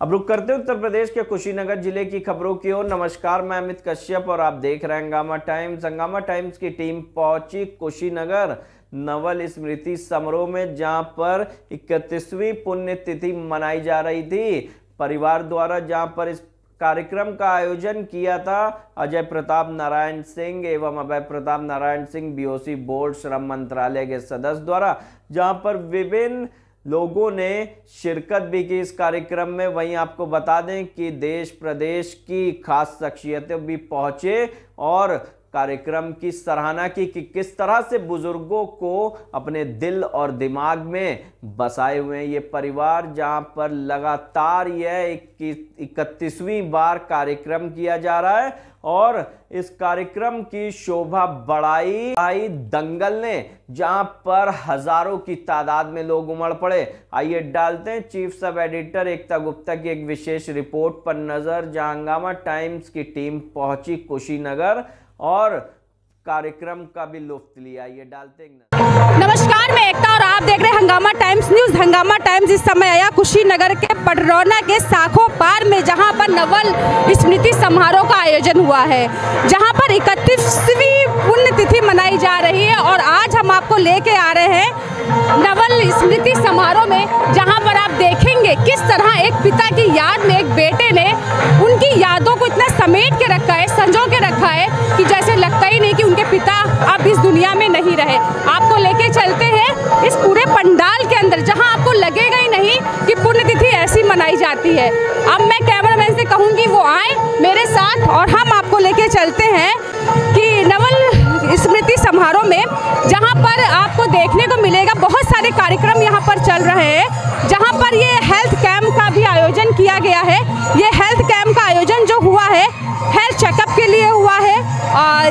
अब रुक करते उत्तर प्रदेश के कुशीनगर जिले की खबरों की ओर। नमस्कार, मैं अमित कश्यप और आप देख रहे हैं हंगामा टाइम्स। हंगामा टाइम्स की टीम पहुंची कुशीनगर नवल स्मृति समारोह में, जहां पर 31वीं पुण्यतिथि मनाई जा रही थी। परिवार द्वारा जहां पर इस कार्यक्रम का आयोजन किया था अजय प्रताप नारायण सिंह एवं अभय प्रताप नारायण सिंह बीओसी बोर्ड श्रम मंत्रालय के सदस्य द्वारा, जहां पर विभिन्न लोगों ने शिरकत भी की इस कार्यक्रम में। वहीं आपको बता दें कि देश प्रदेश की खास शख्सियतें भी पहुंचे और कार्यक्रम की सराहना की कि किस तरह से बुजुर्गों को अपने दिल और दिमाग में बसाए हुए हैं ये परिवार, जहां पर लगातार यह 31वीं बार कार्यक्रम किया जा रहा है और इस कार्यक्रम की शोभा बढ़ाई दंगल ने, जहां पर हजारों की तादाद में लोग उमड़ पड़े। आइए डालते हैं चीफ सब एडिटर एकता गुप्ता की एक विशेष रिपोर्ट पर नजर, जहां हंगामा टाइम्स की टीम पहुंची कुशीनगर और कार्यक्रम का भी लुत्फ लिया। ये डालते हैं। नमस्कार, मैं एकता और आप देख रहे हैं हंगामा टाइम्स न्यूज। हंगामा टाइम्स इस समय आया कुशीनगर के पडरौना के साखो पार में, जहां पर नवल स्मृति समारोह का आयोजन हुआ है, जहां पर 31वीं पुण्यतिथि मनाई जा रही है। और आज हम आपको लेके आ रहे हैं नवल स्मृति समारोह में, जहां पर आप देखेंगे किस तरह एक पिता की याद में एक बेटे ने उनकी यादों को इतना समेट के रखा है, संजो के रखा है कि जैसे लगता ही नहीं कि उनके पिता अब इस दुनिया में नहीं रहे। आपको लेके चलते हैं इस पूरे पंडाल के अंदर, जहां आपको लगेगा ही नहीं कि पुण्यतिथि ऐसी मनाई जाती है। अब मैं कैमरामैन से कहूंगी वो आए मेरे साथ और हम आपको लेके चलते हैं कि नवल स्मृति समारोह में, जहां पर आपको देखने को मिलेगा बहुत सारे कार्यक्रम यहां पर चल रहे हैं, जहां पर ये हेल्थ कैंप का भी आयोजन किया गया है। ये हेल्थ कैंप का आयोजन जो हुआ है हेल्थ चेकअप के लिए हुआ है,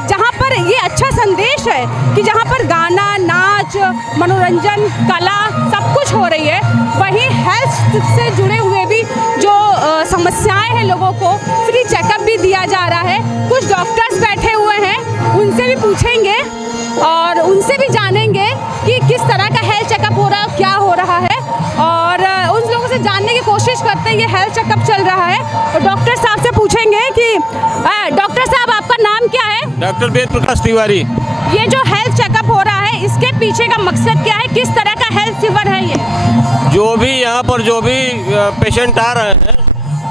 जहां पर ये अच्छा संदेश है कि जहां पर गाना, नाच, मनोरंजन, कला सब कुछ हो रही है, वहीं हेल्थ से जुड़े हुए भी जो समस्याएं हैं लोगों को फ्री चेकअप भी दिया जा रहा है। कुछ डॉक्टर्स बैठे हुए हैं, उनसे भी पूछेंगे और उनसे भी जानेंगे कि किस तरह का हेल्थ चेकअप हो रहा है, क्या हो रहा है, और उन लोगों से जानने की कोशिश करते हैं। ये हेल्थ चेकअप चल रहा है और डॉक्टर साहब से पूछेंगे कि डॉक्टर साहब आपका नाम क्या है? डॉक्टर वेद प्रकाश तिवारी। ये जो हेल्थ चेकअप हो रहा है इसके पीछे का मकसद क्या है, किस तरह का हेल्थ शिविर है ये? जो भी यहाँ पर जो भी पेशेंट आ रहे हैं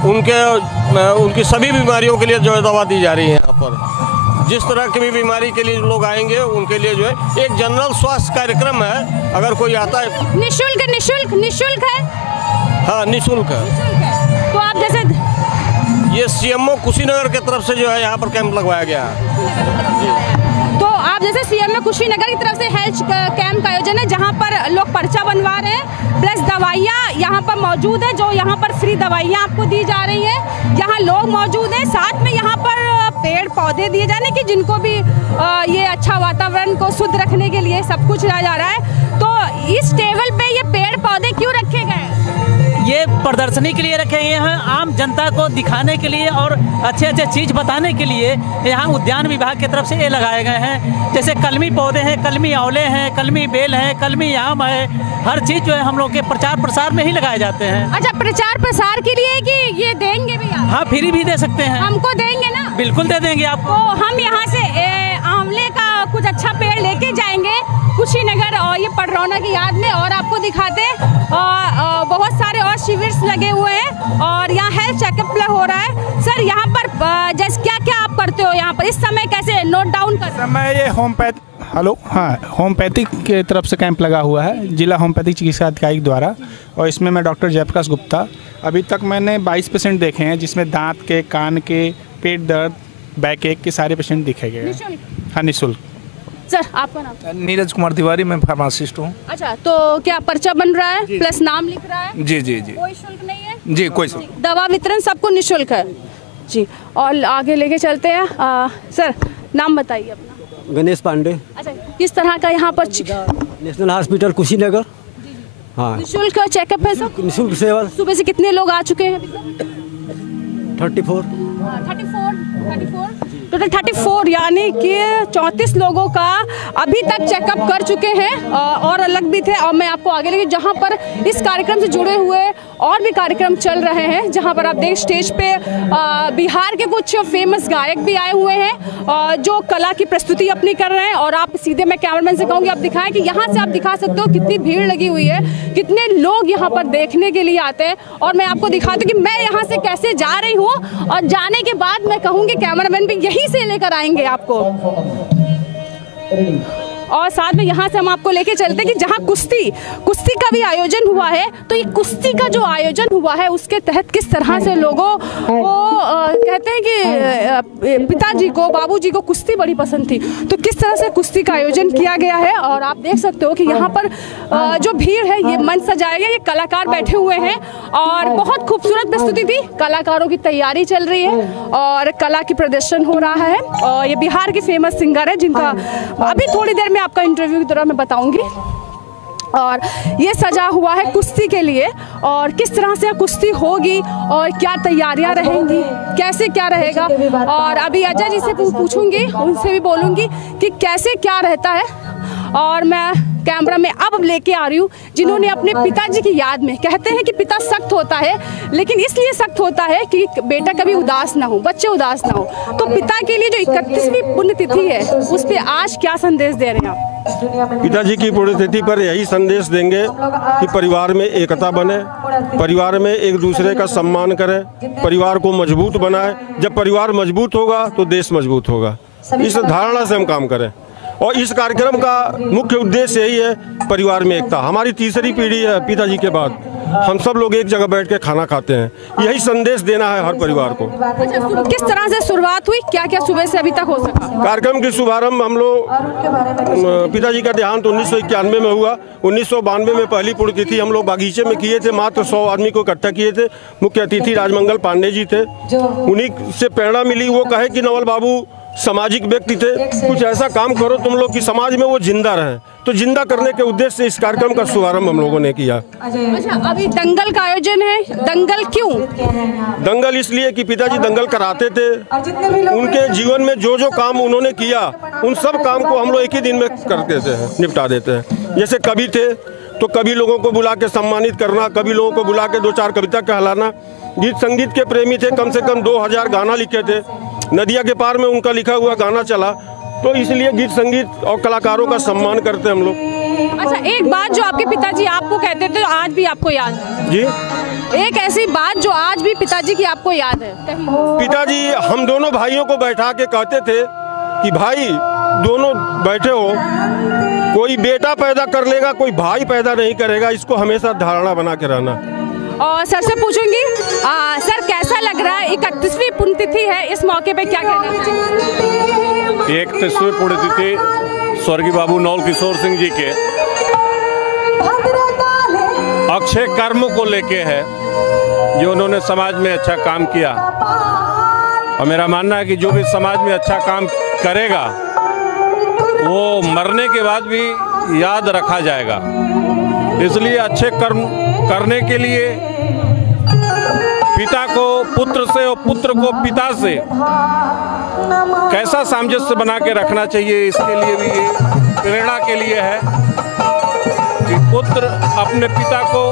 उनकी सभी बीमारियों के लिए जो है दवा दी जा रही है। यहाँ पर जिस तरह की भी बीमारी के लिए लोग आएंगे उनके लिए जो है एक जनरल स्वास्थ्य कार्यक्रम है। अगर कोई आता है निःशुल्क है। हाँ, निःशुल्क है। तो आप जैसे ये सीएमओ कुशीनगर की तरफ से जो है यहाँ पर कैंप लगवाया गया है। तो आप जैसे सीएमओ कुशीनगर की तरफ से हेल्थ कैंप का आयोजन है, जहाँ पर लोग पर्चा बनवा रहे हैं, प्लस दवाइयाँ यहाँ पर मौजूद है, जो यहाँ पर फ्री दवाइयाँ आपको दी जा रही है। यहाँ लोग मौजूद हैं, साथ में यहाँ पर पेड़ पौधे दिए जाने की, जिनको भी ये अच्छा वातावरण को शुद्ध रखने के लिए सब कुछ दिया जा रहा है। तो इस टेबल पे ये पेड़ पौधे क्यों रखे गए? ये प्रदर्शनी के लिए रखे गए हैं, आम जनता को दिखाने के लिए और अच्छे अच्छे चीज़ बताने के लिए। यहाँ उद्यान विभाग की तरफ से ये लगाए गए हैं, जैसे कलमी पौधे हैं, कलमी आंवले हैं, कलमी बेल हैं, कलमी आम है, हर चीज़ जो है हम लोग के प्रचार प्रसार में ही लगाए जाते हैं। अच्छा, प्रचार प्रसार के लिए कि ये देंगे भी आप? हाँ, फ्री भी दे सकते हैं। हमको देंगे ना? बिल्कुल दे देंगे आपको। तो हम यहाँ से आंवले का कुछ अच्छा पेड़ लेके जाएंगे कुशीनगर और ये पडरौना की याद में, और आपको दिखाते और बहुत सारे और शिविर लगे हुए हैं और यहाँ हेल्थ चेकअप हो रहा है। सर, यहाँ पर जैसे क्या क्या आप करते हो यहाँ पर इस समय, कैसे नोट डाउन कर? समय ये होम्योपैथिक की तरफ से कैंप लगा हुआ है, जिला होम्योपैथिक चिकित्सा अधिकारी द्वारा, और इसमें मैं डॉक्टर जयप्रकाश गुप्ता। अभी तक मैंने 22 पेशेंट देखे हैं, जिसमें दांत के, कान के, पेट दर्द, बैक एक के सारे पेशेंट दिखे गए हैं। हाँ, निःशुल्क। सर, आपका नाम? नीरज कुमार तिवारी, मैं फार्मासिस्ट हूँ। अच्छा, तो क्या पर्चा बन रहा है प्लस नाम लिख रहा है? जी जी जी। कोई शुल्क नहीं है? जी, कोई शुल्क। दवा वितरण सबको निःशुल्क है जी। और आगे लेके चलते हैं। सर, नाम बताइए अपना। गणेश पांडे। अच्छा, किस तरह का यहाँ पर? National hospital Kushinagar. हाँ, निःशुल्क चेकअप है सब? निःशुल्क सेवा। सुबह से कितने लोग आ चुके हैं? 34। टोटल 34 यानी कि 34 लोगों का अभी तक चेकअप कर चुके हैं और अलग भी थे। और मैं आपको आगे लेके जहां पर इस कार्यक्रम से जुड़े हुए और भी कार्यक्रम चल रहे हैं, जहां पर आप देख स्टेज पे बिहार के कुछ फेमस गायक भी आए हुए हैं जो कला की प्रस्तुति अपनी कर रहे हैं। और आप सीधे मैं कैमरामैन से कहूँगी आप दिखाएं कि यहाँ से आप दिखा सकते हो कितनी भीड़ लगी हुई है, कितने लोग यहाँ पर देखने के लिए आते हैं। और मैं आपको दिखाती हूँ कि मैं यहाँ से कैसे जा रही हूँ और जाने के बाद मैं कहूँगी कैमरामैन भी यहीं से लेकर आएंगे आपको। और साथ में यहाँ से हम आपको लेके चलते हैं कि जहाँ कुश्ती का भी आयोजन हुआ है, तो ये कुश्ती का जो आयोजन हुआ है उसके तहत किस तरह से लोगों को कहते हैं कि पिताजी को, बाबूजी को कुश्ती बड़ी पसंद थी, तो किस तरह से कुश्ती का आयोजन किया गया है। और आप देख सकते हो कि यहाँ पर जो भीड़ है, ये मंच सजाया गया, ये कलाकार बैठे हुए हैं और बहुत खूबसूरत प्रस्तुति थी। कलाकारों की तैयारी चल रही है और कला की प्रदर्शन हो रहा है। और ये बिहार के फेमस सिंगर है जिनका अभी थोड़ी देर में आपका इंटरव्यू की तरह मैं बताऊंगी। और ये सजा हुआ है कुश्ती के लिए और किस तरह से कुश्ती होगी और क्या तैयारियां रहेंगी, कैसे क्या रहेगा। और अभी अजय जी से पूछूंगी, उनसे भी बोलूंगी कि कैसे क्या रहता है। और मैं कैमरा में अब लेके आ रही हूँ जिन्होंने अपने पिताजी की याद में, कहते हैं कि पिता सख्त होता है लेकिन इसलिए सख्त होता है कि बेटा कभी उदास ना हो, बच्चे उदास ना हो। तो पिता के लिए जो 31वीं पुण्यतिथि है उस पे आज क्या संदेश दे रहे हैं आप? पिताजी की पुण्यतिथि पर यही संदेश देंगे कि परिवार में एकता बने, परिवार में एक दूसरे का सम्मान करें, परिवार को मजबूत बनाए। जब परिवार मजबूत होगा तो देश मजबूत होगा। इस धारणा से हम काम करें और इस कार्यक्रम का मुख्य उद्देश्य यही है, परिवार में एकता। हमारी तीसरी पीढ़ी है पिताजी के बाद, हम सब लोग एक जगह बैठ के खाना खाते हैं, यही संदेश देना है हर परिवार को। अच्छा, किस तरह से शुरुआत हुई, क्या क्या सुबह से अभी तक हो सका? कार्यक्रम की शुभारंभ हम लोग, पिताजी का देहांत 1991 में हुआ। 1992 में पहली पुण्यतिथि हम लोग बागीचे में किए थे, मात्र 100 आदमी को इकट्ठा किए थे। मुख्य अतिथि राजमंगल पांडे जी थे। उन्हीं से प्रेरणा मिली, वो कहे कि नवल बाबू सामाजिक व्यक्ति थे, कुछ ऐसा काम करो तुम लोग कि समाज में वो जिंदा रहे। तो जिंदा करने के उद्देश्य से इस कार्यक्रम का शुभारंभ हम लोगों ने किया। अच्छा, अभी दंगल का आयोजन है, दंगल क्यों? दंगल इसलिए कि पिताजी दंगल कराते थे। उनके जीवन में जो जो काम उन्होंने किया उन सब काम को हम लोग एक ही दिन में कर देते हैं, निपटा देते हैं। जैसे कवि थे तो कभी लोगों को बुला के सम्मानित करना, कभी लोगों को बुला के 2-4 कविता कहलाना। गीत संगीत के प्रेमी थे, कम से कम 2000 गाना लिखे थे। नदिया के पार में उनका लिखा हुआ गाना चला, तो इसलिए गीत संगीत और कलाकारों का सम्मान करते हम लोग। अच्छा, एक बात जो आपके पिताजी आपको कहते थे आज भी आपको याद है? जी, एक ऐसी बात जो आज भी पिताजी की आपको याद है? पिताजी हम दोनों भाइयों को बैठा के कहते थे कि भाई दोनों बैठे हो, कोई बेटा पैदा कर लेगा, कोई भाई पैदा नहीं करेगा, इसको हमेशा धारणा बना के रहना। और सर से पूछूंगी, सर कैसा लग रहा है, 31वीं पुण्यतिथि है, इस मौके पे क्या कहना चाहिए? 31वीं पुण्यतिथि स्वर्गीय बाबू नवल किशोर सिंह जी के अक्षय कर्म को लेके है, जो उन्होंने समाज में अच्छा काम किया। और मेरा मानना है कि जो भी समाज में अच्छा काम करेगा वो मरने के बाद भी याद रखा जाएगा। इसलिए अच्छे कर्म करने के लिए पिता को पुत्र से और पुत्र को पिता से कैसा सामंजस्य बना के रखना चाहिए, इसके लिए भी ये प्रेरणा के लिए है कि पुत्र अपने पिता को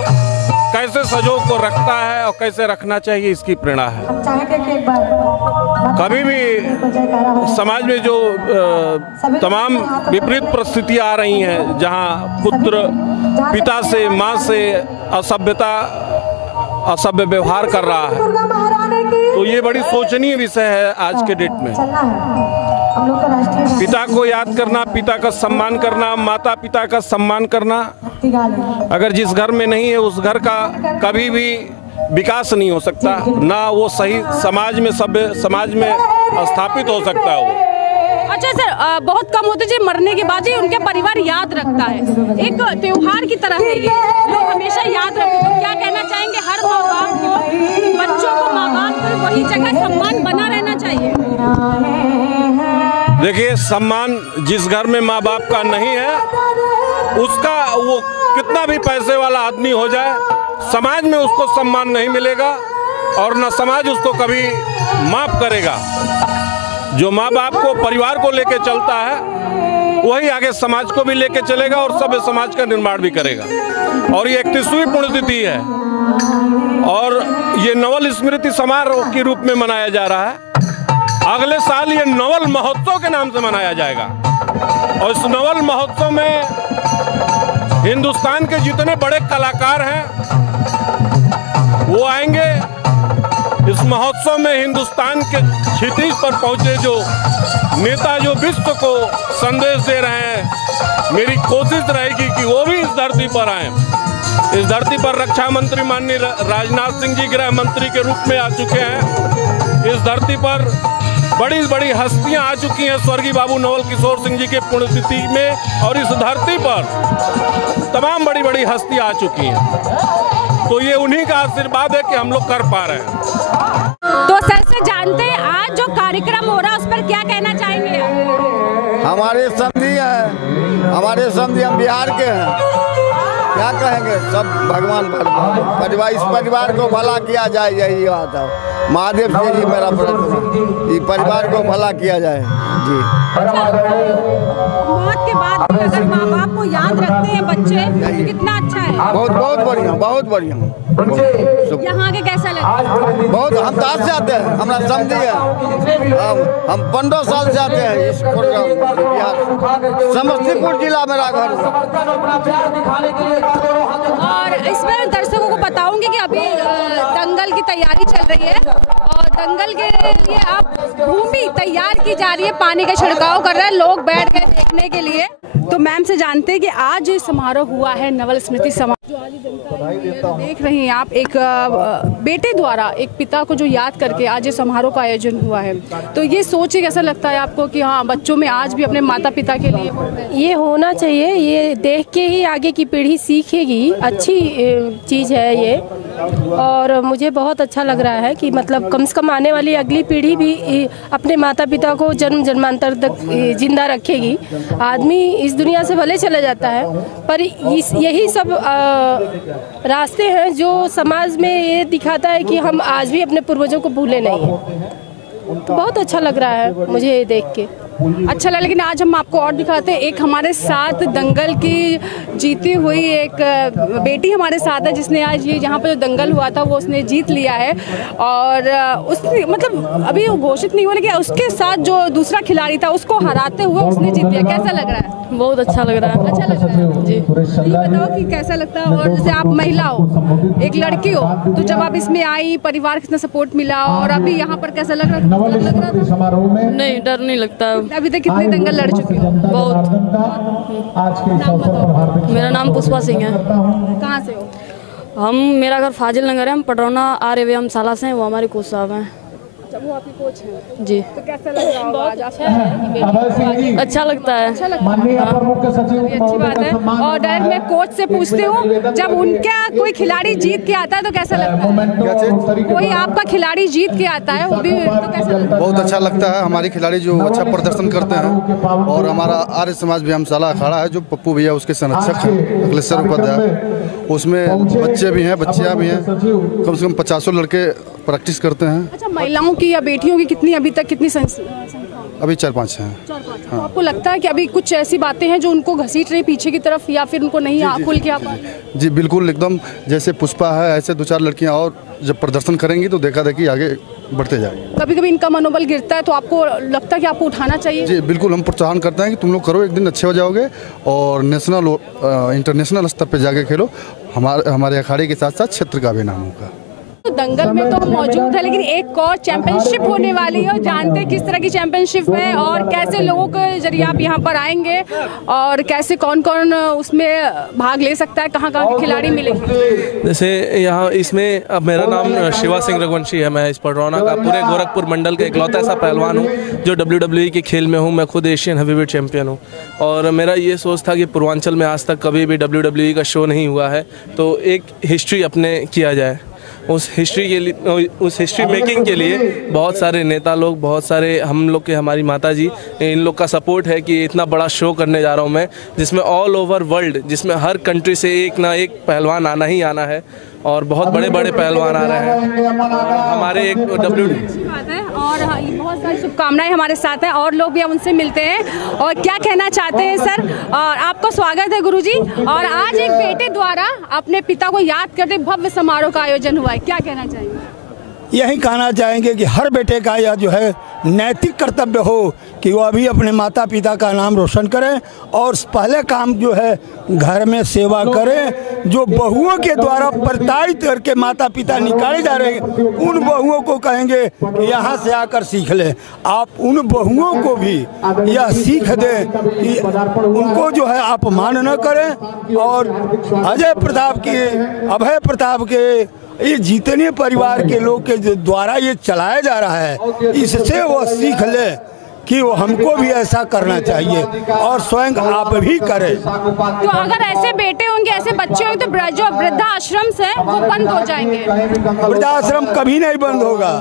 कैसे सजो को रखता है और कैसे रखना चाहिए, इसकी प्रेरणा है। कभी भी समाज में जो तमाम विपरीत परिस्थितियां आ रही हैं, जहां पुत्र पिता से, माँ से असभ्य व्यवहार कर रहा है, तो ये बड़ी शोचनीय विषय है आज के डेट में। पिता को याद करना, पिता का सम्मान करना, माता पिता का सम्मान करना, अगर जिस घर में नहीं है उस घर का कभी भी विकास नहीं हो सकता, ना वो सही समाज में सभ्य समाज में स्थापित हो सकता है वो। अच्छा सर, बहुत कम होते जी मरने के बाद ही उनके परिवार याद रखता है, एक त्योहार की तरह है ये, लोग हमेशा याद रखते हैं। तो क्या कहना चाहेंगे हर माँ बाप को, बच्चों को माँ बाप को वही जगह सम्मान बना रहना चाहिए? देखिए, सम्मान जिस घर में माँ बाप का नहीं है, उसका वो कितना भी पैसे वाला आदमी हो जाए, समाज में उसको सम्मान नहीं मिलेगा और न समाज उसको कभी माफ करेगा। जो माँ बाप को, परिवार को लेके चलता है, वही आगे समाज को भी लेके चलेगा और सभ्य समाज का निर्माण भी करेगा। और ये 31वीं पुण्यतिथि है और ये नवल स्मृति समारोह के रूप में मनाया जा रहा है। अगले साल ये नवल महोत्सव के नाम से मनाया जाएगा और इस नवल महोत्सव में हिंदुस्तान के जितने बड़े कलाकार हैं वो आएंगे। इस महोत्सव में हिंदुस्तान के क्षितिज पर पहुंचे जो नेता जो विश्व को संदेश दे रहे हैं, मेरी कोशिश रहेगी कि वो भी इस धरती पर आए। इस धरती पर रक्षा मंत्री माननीय राजनाथ सिंह जी गृह मंत्री के रूप में आ चुके हैं। इस धरती पर बड़ी बड़ी हस्तियां आ चुकी हैं स्वर्गीय बाबू नवल किशोर सिंह जी के पुण्यतिथि में, और इस धरती पर तमाम बड़ी बड़ी हस्तियां आ चुकी हैं। तो ये उन्हीं का आशीर्वाद है कि हम लोग कर पा रहे हैं। तो सर से जानते हैं आज जो कार्यक्रम हो रहा है उस पर क्या कहना चाहेंगे आप? हमारे समधी हैं, हमारे समधी हम बिहार के हैं, क्या कहेंगे, सब भगवान परिवार, इस परिवार को भला किया जाए, यही बात है। महादेव से जी मेरा प्रार्थना, इस परिवार को भला किया जाए जी। मौत के बाद अगर माँ बाप को याद रखते हैं बच्चे तो कितना अच्छा है। बहुत बहुत बढ़िया, बहुत बढ़िया। यहाँ के कैसा लगा? बहुत, हम तो आज से आते हैं, हमारा समझी है, हम 15 साल से आते हैं इस प्रोग्राम बिहार, समस्तीपुर जिला मेरा घर। और इसमें दर्शकों को बताऊंगी कि अभी दंगल की तैयारी चल रही है और दंगल के लिए अब भूमि तैयार की जा रही है, पानी का छिड़काव कर रहे हैं, लोग बैठ गए देखने के लिए। तो मैम से जानते हैं कि आज ये समारोह हुआ है नवल स्मृति समारोह, देख रही हैं आप, एक बेटे द्वारा एक पिता को जो याद करके आज ये समारोह का आयोजन हुआ है। तो ये सोच कैसा लगता है आपको कि हाँ बच्चों में आज भी अपने माता पिता के लिए ये होना चाहिए, ये देख के ही आगे की पीढ़ी सीखेगी, अच्छी चीज़ है ये। और मुझे बहुत अच्छा लग रहा है कि मतलब कम से कम आने वाली अगली पीढ़ी भी अपने माता पिता को जन्म जन्मांतर तक जिंदा रखेगी। आदमी इस दुनिया से भले चला जाता है पर यही सब रास्ते हैं जो समाज में ये दिखाता है कि हम आज भी अपने पूर्वजों को भूले नहीं हैं। तो बहुत अच्छा लग रहा है मुझे ये देख के। अच्छा लगा। लेकिन आज हम आपको और दिखाते हैं, एक हमारे साथ दंगल की जीती हुई एक बेटी हमारे साथ है जिसने आज ये जहाँ पर जो दंगल हुआ था वो उसने जीत लिया है। और उसने मतलब अभी वो घोषित नहीं हुआ लेकिन उसके साथ जो दूसरा खिलाड़ी था उसको हराते हुए उसने जीत लिया। कैसा लग रहा है? बहुत अच्छा लग रहा है। अच्छा लग रहा है जी। तो ये बताओ कि कैसा लगता है, और जैसे आप महिला हो, एक लड़की हो, तो जब आप इसमें आई परिवार कितना सपोर्ट मिला और अभी यहाँ पर कैसा लग रहा था? नहीं, डर नहीं लगता। अभी तक कितनी दंगल लड़ चुकी हो? बहुत। मेरा नाम पुष्पा सिंह है। कहाँ से हो? मेरा घर फाजिल नगर है, हम पटरौना आर्यव्यम शाला से हैं, वो हमारे कोच साहब हैं। वो आपकी कोच है जी। तो कैसा लग रहा होगा आज? अच्छा लगता है। अच्छा लगता है, अच्छी बात है। और डायरेक्ट मैं कोच से पूछती हूँ, जब उनका कोई खिलाड़ी जीत के आता है तो कैसा लगता है? कोई आपका खिलाड़ी जीत के आता है वो भी तो कैसा लगता है? बहुत अच्छा लगता है। हमारे खिलाड़ी जो अच्छा प्रदर्शन करते हैं, और हमारा आर्य समाज व्यायामशाला अखाड़ा है जो पप्पू भैया उसके संरक्षक हैं अखिलेश्वर उपाध्याय, उसमें बच्चे भी हैं, बच्चियाँ भी हैं, कम से कम 50 लड़के प्रैक्टिस करते हैं। अच्छा, महिलाओं की या बेटियों की कितनी अभी तक कितनी अभी 4-5 हैं। तो आपको लगता है कि अभी कुछ ऐसी बातें हैं जो उनको घसीट रही पीछे की तरफ, या फिर उनको नहीं खुल के आप? जी बिल्कुल, एकदम जैसे पुष्पा है ऐसे 2-4 लड़कियां और जब प्रदर्शन करेंगी तो देखा देखी आगे बढ़ते जाएंगे। कभी कभी इनका मनोबल गिरता है तो आपको लगता है कि आपको उठाना चाहिए? जी बिल्कुल, हम प्रोत्साहन करते हैं कि तुम लोग करो, एक दिन अच्छे हो जाओगे और नेशनल इंटरनेशनल स्तर पर जाके खेलो। हमारे अखाड़े के साथ साथ क्षेत्र का भी नाम होगा। तो दंगल में तो मौजूद है, लेकिन एक और चैंपियनशिप होने वाली है, जानते हैं किस तरह की चैंपियनशिप है और कैसे लोगों के जरिए आप यहाँ पर आएंगे और कैसे कौन कौन उसमें भाग ले सकता है, कहाँ कहाँ के खिलाड़ी मिलेंगे? जैसे यहाँ इसमें अब मेरा नाम शिवा सिंह रघुवंशी है। मैं इस पटरौना का पूरे गोरखपुर मंडल का इकलौता ऐसा पहलवान हूँ जो WWE के खेल में हूँ। मैं खुद एशियन हेवीवेट चैंपियन हूँ और मेरा ये सोच था कि पूर्वांचल में आज तक कभी भी WWE का शो नहीं हुआ है, तो एक हिस्ट्री अपने किया जाए। उस हिस्ट्री के लिए, उस हिस्ट्री मेकिंग के लिए बहुत सारे नेता लोग, बहुत सारे हम लोग के, हमारी माता जी, इन लोग का सपोर्ट है कि इतना बड़ा शो करने जा रहा हूँ मैं, जिसमें ऑल ओवर वर्ल्ड, जिसमें हर कंट्री से एक ना एक पहलवान आना ही आना है और बहुत बड़े बड़े पहलवान आ रहे हैं। हमारे एक बात है। और बहुत सारी शुभकामनाएं हमारे साथ हैं और लोग भी हम उनसे मिलते हैं। और क्या कहना चाहते हैं सर? और आपका स्वागत है गुरुजी। और आज एक बेटे द्वारा अपने पिता को याद करते भव्य समारोह का आयोजन हुआ है, क्या कहना चाहेंगे? यही कहना चाहेंगे कि हर बेटे का यह जो है नैतिक कर्तव्य हो कि वो अभी अपने माता पिता का नाम रोशन करें और पहले काम जो है घर में सेवा करें। जो बहुओं के द्वारा प्रताड़ित करके माता पिता निकाले जा रहे हैं उन बहुओं को कहेंगे कि यहाँ से आकर सीख लें। आप उन बहुओं को भी यह सीख दें कि उनको जो है अपमान न करें। और अजय प्रताप के, अभय प्रताप के, ये जितने परिवार के लोग के द्वारा ये चलाया जा रहा है, इससे वो सीख ले कि वो हमको भी ऐसा करना चाहिए और स्वयं आप भी करें। तो अगर ऐसे बेटे होंगे, ऐसे बच्चे होंगे तो जो वृद्धाश्रम है वो बंद हो जाएंगे। वृद्धाश्रम कभी नहीं बंद होगा,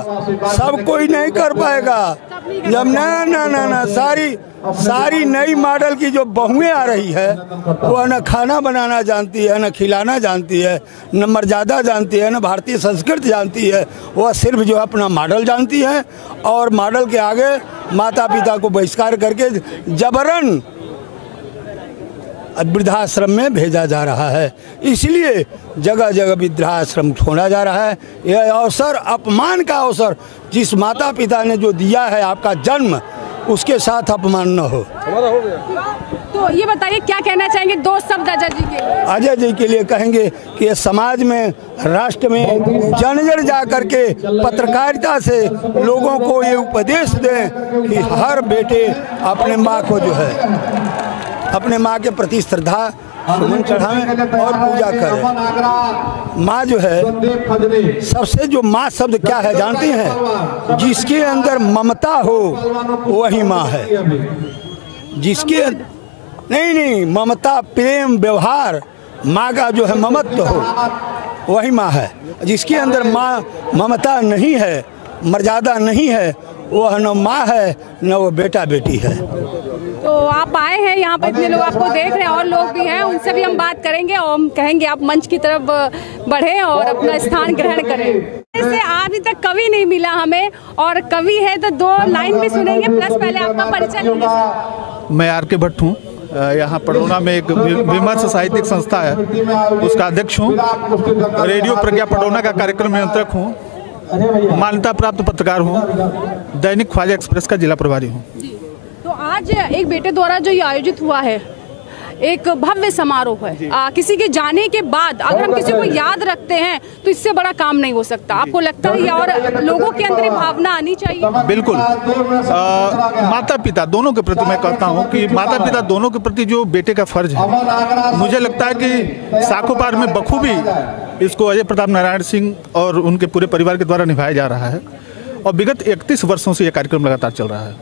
सब कोई नहीं कर पाएगा। जब ना सारी नई मॉडल की जो बहुएं आ रही है वो न खाना बनाना जानती है, न खिलाना जानती है, न मर्यादा जानती है, न भारतीय संस्कृति जानती है। वह सिर्फ जो अपना मॉडल जानती है और मॉडल के आगे माता पिता को बहिष्कार करके जबरन वृद्धाश्रम में भेजा जा रहा है। इसलिए जगह जगह वृद्धाश्रम छोड़ा जा रहा है। यह अवसर अपमान का अवसर, जिस माता पिता ने जो दिया है आपका जन्म, उसके साथ अपमान न हो। तो ये बताइए क्या कहना चाहेंगे दो शब्द अजय जी के लिए? अजय जी के लिए कहेंगे कि समाज में, राष्ट्र में जन जन जा करके पत्रकारिता से लोगों को ये उपदेश दें कि हर बेटे अपने माँ को जो है, अपने माँ के प्रति श्रद्धा सुमन चढ़ाएं और पूजा करें। माँ जो है, सबसे जो माँ शब्द क्या है जानती हैं? जिसके अंदर ममता हो वही माँ है। जिसके नहीं ममता, प्रेम, व्यवहार, माँ का जो है ममत्व हो वही माँ है। जिसके अंदर माँ ममता नहीं है, मर्यादा नहीं है, वह न माँ है न वो बेटा बेटी है। तो आप आए हैं यहाँ पर, इतने लोग आपको देख रहे हैं और लोग भी हैं, उनसे भी हम बात करेंगे और हम कहेंगे आप मंच की तरफ बढ़ें और अपना स्थान ग्रहण करें। इससे अभी तक कवि नहीं मिला हमें, और कवि है तो दो लाइन भी सुनेंगे। प्लस पहले आपका परिचय लीजिए। मैं आर के भट्ट हूँ, यहाँ पडरौना में एक विमर्श साहित्यिक संस्था है, उसका अध्यक्ष हूँ। रेडियो प्रज्ञा पडरौना का कार्यक्रम नियंत्रक हूँ, मान्यता प्राप्त पत्रकार हूँ, दैनिक ख्वाजा एक्सप्रेस का जिला प्रभारी हूँ। तो आज एक बेटे द्वारा जो ये आयोजित हुआ है, एक भव्य समारोह है। किसी के जाने के बाद अगर हम किसी को याद रखते हैं तो इससे बड़ा काम नहीं हो सकता। आपको लगता है और लोगों के अंदर भावना आनी चाहिए? बिल्कुल। माता पिता दोनों के प्रति मैं कहता हूं कि माता पिता दोनों के प्रति जो बेटे का फर्ज है, मुझे लगता है कि साखोपार में बखूबी इसको अजय प्रताप नारायण सिंह और उनके पूरे परिवार के द्वारा निभाया जा रहा है। और विगत 31 वर्षों से यह कार्यक्रम लगातार चल रहा है,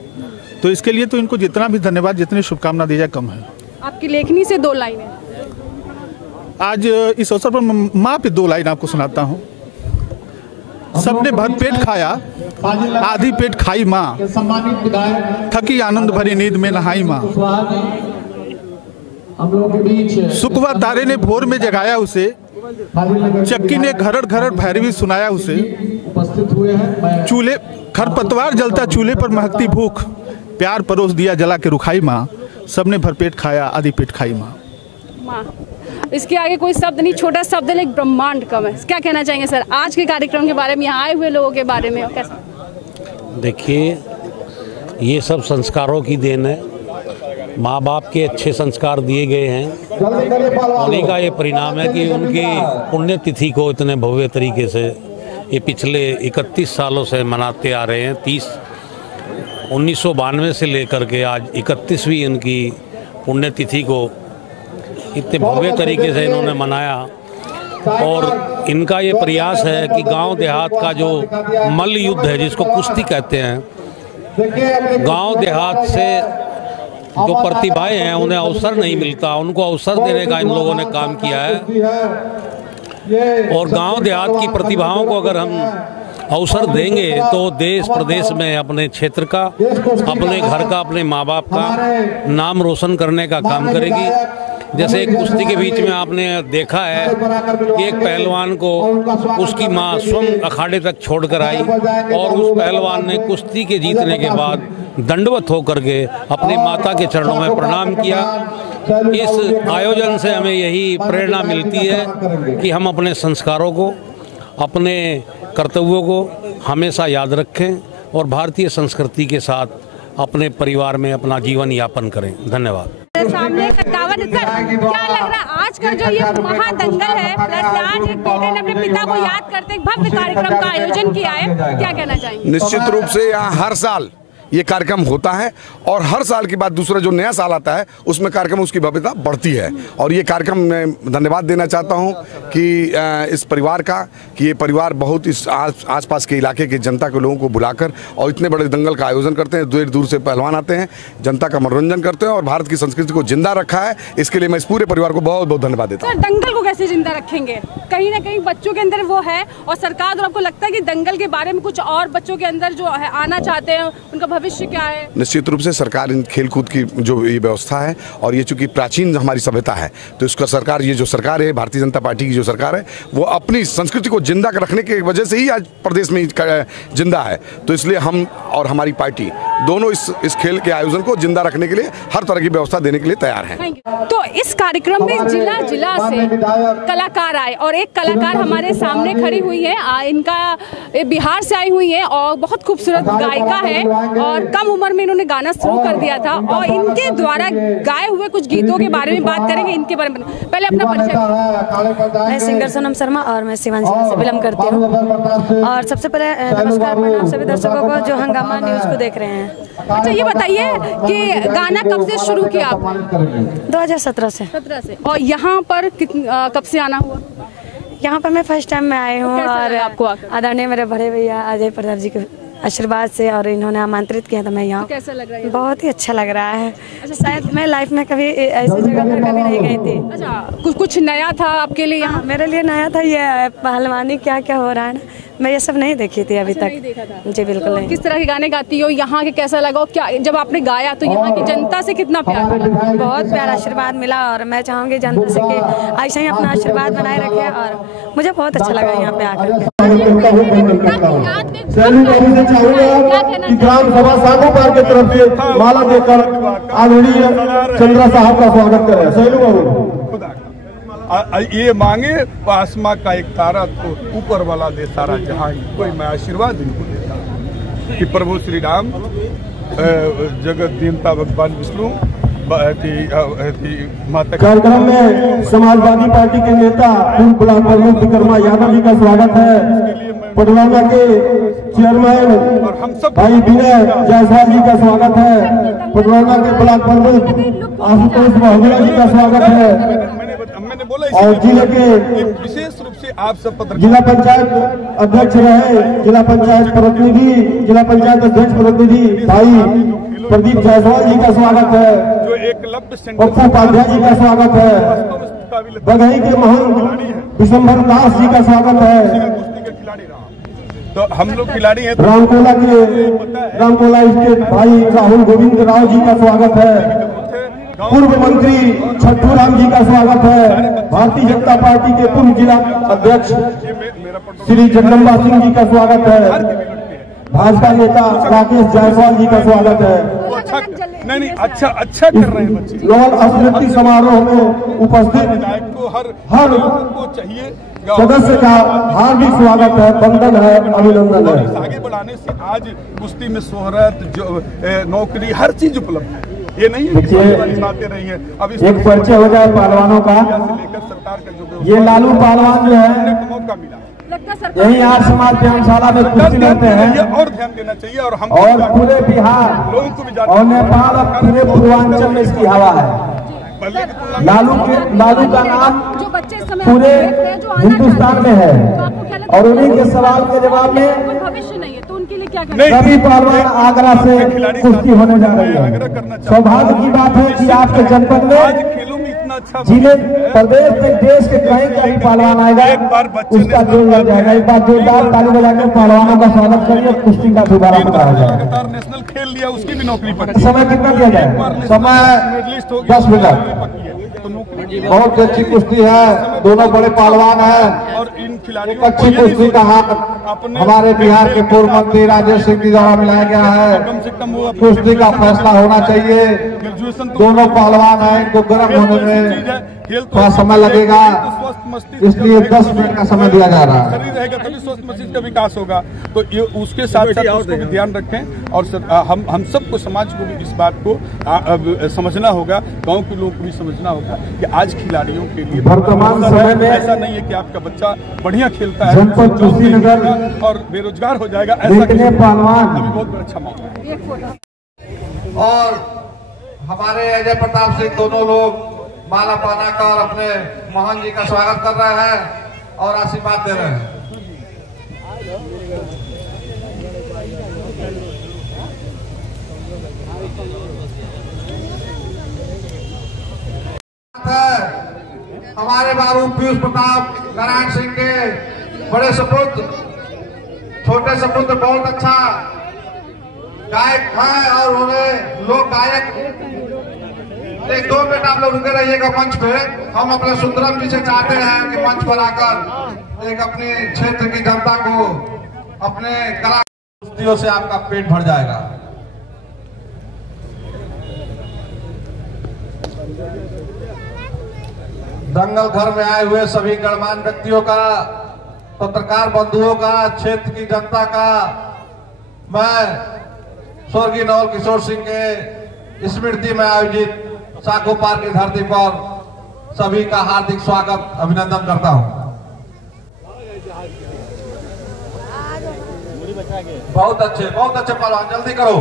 तो इसके लिए तो इनको जितना भी धन्यवाद, जितनी शुभकामना दी जाए कम है। आपकी लेखनी से दो लाइनें। आज इस अवसर पर माँ पे दो लाइन आपको सुनाता हूँ। सबने भर पेट खाया, आधी पेट खाई माँ, थकी आनंद भरी नींद में नहाई माँ। सुकवा तारे ने भोर में जगाया उसे, चक्की ने घरड़ घरड़ भैरवी सुनाया उसे। चूल्हे खरपतवार जलता चूल्हे पर महकती भूख, प्यार परोस दिया जला के रुखाई माँ। सबने भरपेट खाया, आधी पेट खाई माँ। इसके आगे कोई शब्द नहीं, छोटा शब्द है लेकिन ब्रह्मांड कम है। क्या कहना चाहेंगे सर आज के कार्यक्रम के बारे में, यहाँ आए हुए लोगों के बारे में? कैसा? देखिए, ये सब संस्कारों की देन है। माँ बाप के अच्छे संस्कार दिए गए हैं, उन्हीं का ये परिणाम है कि उनकी पुण्यतिथि को इतने भव्य तरीके से ये पिछले 31 सालों से मनाते आ रहे हैं। 1992 से लेकर के आज 31वीं इनकी पुण्यतिथि को इतने भव्य तरीके से इन्होंने मनाया। और इनका ये प्रयास है कि गांव देहात का जो मल्ल युद्ध है, जिसको कुश्ती कहते हैं, गांव देहात से जो प्रतिभाएं हैं उन्हें अवसर नहीं मिलता, उनको अवसर देने का इन लोगों ने काम किया है। और गांव देहात की प्रतिभाओं को अगर हम अवसर देंगे तो देश प्रदेश में अपने क्षेत्र का, अपने घर का, अपने माँ बाप का नाम रोशन करने का काम करेगी। जैसे कुश्ती के बीच में आपने देखा है कि एक पहलवान को उसकी माँ स्वयं अखाड़े तक छोड़कर आई और उस पहलवान ने कुश्ती के जीतने के बाद दंडवत होकर के अपने माता के चरणों में प्रणाम किया। इस आयोजन से हमें यही प्रेरणा मिलती है कि हम अपने संस्कारों को, अपने कर्तव्यों को हमेशा याद रखें और भारतीय संस्कृति के साथ अपने परिवार में अपना जीवन यापन करें। धन्यवाद। सामने कद्दावर सर, क्या लग रहा है आज का जो ये महादंगल है, प्लस आज एक बेटे ने अपने पिता को याद करते एक भव्य कार्यक्रम का आयोजन किया है, क्या कहना चाहेंगे? निश्चित रूप से यहाँ हर साल ये कार्यक्रम होता है और हर साल के बाद दूसरा जो नया साल आता है उसमें कार्यक्रम उसकी भव्यता बढ़ती है। और ये कार्यक्रम मैं धन्यवाद देना चाहता हूँ कि इस परिवार का, कि ये परिवार बहुत इस आसपास के इलाके के जनता के लोगों को बुलाकर और इतने बड़े दंगल का आयोजन करते हैं। दूर दूर से पहलवान आते हैं, जनता का मनोरंजन करते हैं और भारत की संस्कृति को जिंदा रखा है। इसके लिए मैं इस पूरे परिवार को बहुत बहुत धन्यवाद देता हूँ। दंगल को कैसे जिंदा रखेंगे? कहीं ना कहीं बच्चों के अंदर वो है और सरकार, और आपको लगता है कि दंगल के बारे में कुछ और बच्चों के अंदर जो है आना चाहते हैं, उनका भविष्य क्या है? निश्चित रूप से सरकार इन खेलकूद की जो ये व्यवस्था है और ये चूंकि प्राचीन हमारी सभ्यता है तो इसका सरकार, ये जो सरकार है भारतीय जनता पार्टी की जो सरकार है, वो अपनी संस्कृति को जिंदा रखने की वजह से ही आज प्रदेश में जिंदा है। तो इसलिए हम और हमारी पार्टी दोनों इस खेल के आयोजन को जिंदा रखने के लिए हर तरह की व्यवस्था देने के लिए तैयार हैं। तो इस कार्यक्रम में जिला जिला से कलाकार आए और एक कलाकार हमारे सामने खड़ी हुई है, इनका बिहार से आई हुई है और बहुत खूबसूरत गायिका है और कम उम्र में इन्होंने गाना शुरू कर दिया था और इनके द्वारा गाए हुए कुछ गीतों के बारे में बात करेंगे। इनके बारे में पहले अपना परिचय। मैं सिंगर सोनम शर्मा और मैं सिवान जिले से बिलोंग करती हूँ। और सबसे पहले नमस्कार प्रणाम सभी दर्शकों को जो हंगामा न्यूज़ को देख रहे हैं। अच्छा, ये बताइए कि गाना कब से शुरू किया आपने? 2017 से। 17 से। और यहाँ पर कब से आना हुआ? यहाँ पर मैं फर्स्ट टाइम में आई हूँ और आपको आदरणीय मेरे बड़े भैया अजय प्रताप जी के आशीर्वाद से और इन्होंने आमंत्रित किया तो मैं यहाँ। कैसा लग रहा है? बहुत ही अच्छा लग रहा है। शायद मैं लाइफ में कभी ऐसी जगह पर कभी नहीं गई थी। अच्छा, कुछ नया था आपके लिए यहाँ? मेरे लिए नया था ये पहलवानी क्या क्या हो रहा है ना, मैं ये सब नहीं देखी थी अभी तक। जी बिल्कुल नहीं। किस तरह के गाने गाती हो, यहाँ के कैसा लगा, क्या जब आपने गाया तो यहाँ की जनता से कितना प्यार मिला? बहुत प्यारा आशीर्वाद मिला और मैं चाहूँगी जनता से कि ऐसे ही अपना आशीर्वाद बनाए रखे और मुझे बहुत अच्छा लगा यहाँ पे आकर। ग्राम सभा साखो पार की तरफ से माला देकर आदरणीय चंद्रा साहब का स्वागत करें। सही बाबू, ये मांगे आसमां का एक तारा तो ऊपर वाला दे सारा जहां। कोई मैं आशीर्वाद इनको देता कि प्रभु श्री राम, जगत दीनता भगवान विष्णु, माता। कार्यक्रम में समाजवादी पार्टी के नेता पूर्व ब्लॉक प्रमुख विक्रमा यादव जी का स्वागत है। पटवाना के चेयरमैन भाई विनय जायसवाल जी का स्वागत है। पटवाना के ब्लॉक प्रमुख आशुतोष बहुगुणा जी का स्वागत है। मैंने बोला और जिले के विशेष रूप से आप सब जिला पंचायत अध्यक्ष रहे, जिला पंचायत प्रतिनिधि, जिला पंचायत अध्यक्ष प्रतिनिधि भाई प्रदीप जायसवाल जी का स्वागत है। जो एकलव्य पप्पू उपाध्याय जी का स्वागत है। बघई के महंत विशंभर दास जी का स्वागत है। तो हम लोग खिलाड़ी हैं। रामकोला स्टेट भाई राहुल गोविंद राव जी का स्वागत है। पूर्व मंत्री छट्टू राम जी का स्वागत है। भारतीय जनता पार्टी के पूर्व जिला अध्यक्ष श्री जगदम्बा सिंह जी का स्वागत है। भाजपा नेता राकेश जायसवाल जी का स्वागत है। नहीं अच्छा कर रहे हैं बच्चे। लोहल स्मृति समारोह में उपस्थित हर को चाहिए सदस्य का हार्दिक स्वागत है, वंदन है, अभिनंदन है। आगे बढ़ाने से आज कुश्ती में शोहरत, जो नौकरी, हर चीज उपलब्ध है। ये नहीं है बातें रही है। अब एक परिचय हो जाए पहलवानों का। ये लालू पहलवान जो है मौका मिला, यही आर्य समाज व्यायामशाला में कुश्ती लड़ते हैं और ध्यान देना चाहिए। और हम पूरे बिहार लोगों को भी और नेपाल और पूरे पूर्वांचल में इसकी हवा है। लालू का नाम पूरे हिंदुस्तान में है और उन्हीं के सवाल के जवाब में सभी पहलवान आगरा से कुश्ती होने जा रही है। सौभाग्य की बात है कि आपके जनपद में जिले प्रदेश के देश के कहीं कहीं पहलवान आएगा, उसका जोर लग जाएगा। एक बार जोरदार ताली बजा के पहलवानों का स्वागत करिए। कुश्ती का दोबारा पता हो जाएगा। नेशनल खेल लिया, उसकी भी नौकरी पर। समय कितना दिया जाए? समय 10 मिनट। तो दोनों को बहुत अच्छी कुश्ती है, दोनों बड़े पहलवान हैं और इन खिलाड़ियों अच्छी कुश्ती का हाथ हमारे बिहार के पूर्व मंत्री राजेश सिंह जी द्वारा मिलाया गया है। कम से कम वो कुश्ती का फैसला होना चाहिए। दोनों पहलवान हैं, इनको गर्म होने में थोड़ा समय लगेगा, इसलिए 10 मिनट का समय दिया जा रहा है। शरीर रहेगा तभी स्वस्थ मस्तिष्क का विकास होगा। तो ये उसके साथ साथ उसको भी ध्यान रखें और हम सबको समाज को भी इस बात को समझना होगा, गांव के लोगों को भी समझना होगा कि आज खिलाड़ियों के लिए वर्तमान समय में ऐसा नहीं है कि आपका बच्चा बढ़िया खेलता है और बेरोजगार हो जाएगा, ऐसा बहुत अच्छा मौका है। और हमारे अजय प्रताप सिंह दोनों लोग माला पहना कर अपने मोहन जी का स्वागत कर रहे हैं और आशीर्वाद दे रहे हैं। हमारे बाबू पीयूष प्रताप नारायण सिंह के बड़े सपूत, छोटे सपूत बहुत अच्छा गायक है और उन्हें लोक गायक। एक 2 मिनट आप लोग रुके रहिएगा मंच पे। हम अपने सुंदरम जी से चाहते हैं कि मंच पर आकर एक अपने क्षेत्र की जनता को अपने कला कुश्तियों से आपका पेट भर जाएगा। दंगल घर में आए हुए सभी गणमान्य व्यक्तियों का, पत्रकार बंधुओं का, क्षेत्र की जनता का मैं स्वर्गीय नवल किशोर सिंह के स्मृति में आयोजित साखो पार की धरती पर सभी का हार्दिक स्वागत अभिनंदन करता हूं। बहुत अच्छे पहलवान, जल्दी करो।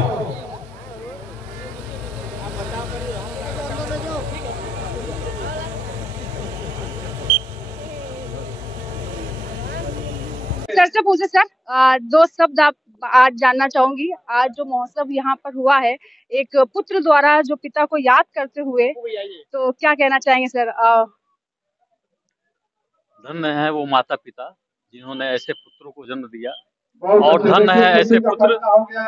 सर से पूछे सर, 2 शब्द आप आज जानना चाहूंगी। आज जो महोत्सव यहाँ पर हुआ है, एक पुत्र द्वारा जो पिता को याद करते हुए, तो क्या कहना चाहेंगे सर? धन्य है वो माता पिता जिन्होंने ऐसे पुत्रों को जन्म दिया, और धन्य है ऐसे पुत्र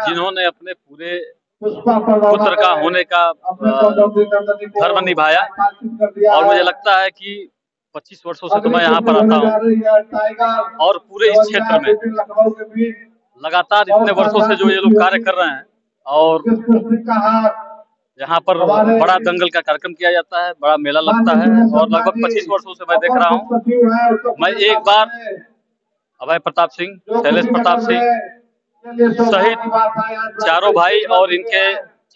जिन्होंने अपने पूरे पुत्र का होने का धर्म निभाया। और मुझे लगता है कि 25 वर्षों से तो मैं यहाँ पर आता हूँ और पूरे इस क्षेत्र में लगातार इतने वर्षों से जो ये लोग कार्य कर रहे हैं, और यहाँ पर बड़ा दंगल का कार्यक्रम किया जाता है, बड़ा मेला लगता है, और लगभग 25 वर्षों से मैं देख रहा हूँ। मैं एक बार अभय प्रताप सिंह, शैलेश प्रताप सिंह सहित चारों भाई और इनके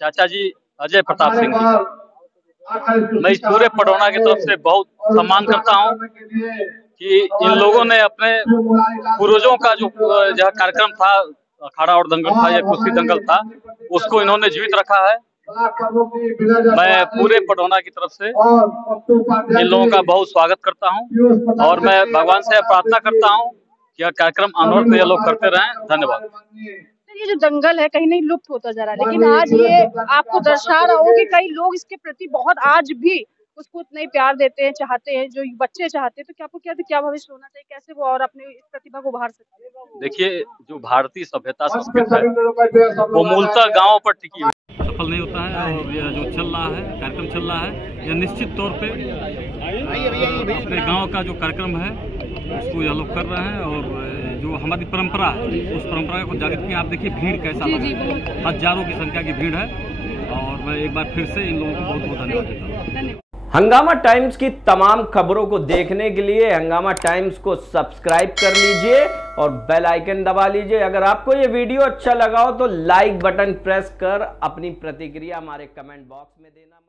चाचा जी अजय प्रताप सिंह जी, मैं इस पूरे पडरौना की तरफ से बहुत सम्मान करता हूँ कि इन लोगों ने अपने पूर्वजों का जो कार्यक्रम था, अखाड़ा और दंगल था, या कुश्ती दंगल था, उसको इन्होंने जीवित रखा है। मैं पूरे पडरौना की तरफ से इन लोगों का बहुत स्वागत करता हूं, और मैं भगवान से प्रार्थना करता हूं कि यह कार्यक्रम अनवरत ये लोग करते रहें। धन्यवाद। ये जो दंगल है कहीं नहीं लुप्त होता जा रहा है, लेकिन आज ये आपको दर्शा रहा हो कि कई लोग इसके प्रति बहुत आज भी उसको उतना ही प्यार देते हैं, चाहते हैं, जो बच्चे चाहते हैं। तो क्या आपको क्या भविष्य होना चाहिए, कैसे वो और अपने इस प्रतिभा को उभार सकते हैं? देखिए, जो भारतीय सभ्यता संस्कृति है वो मूलतः गाँव पर टिकी हुई, सफल नहीं होता है। और यह जो चल रहा है, कार्यक्रम चल रहा है, यह निश्चित तौर पे अपने गांव का जो कार्यक्रम है उसको यह लोग कर रहे हैं, और जो हमारी परंपरा है उस परंपरा को जागृत किया। आप देखिए भीड़ कैसा लगा, हजारों की संख्या की भीड़ है, और मैं एक बार फिर से इन लोगों को बहुत बहुत धन्यवाद देता हूँ। हंगामा टाइम्स की तमाम खबरों को देखने के लिए हंगामा टाइम्स को सब्सक्राइब कर लीजिए और बेल आइकन दबा लीजिए। अगर आपको ये वीडियो अच्छा लगा हो तो लाइक बटन प्रेस कर अपनी प्रतिक्रिया हमारे कमेंट बॉक्स में देना।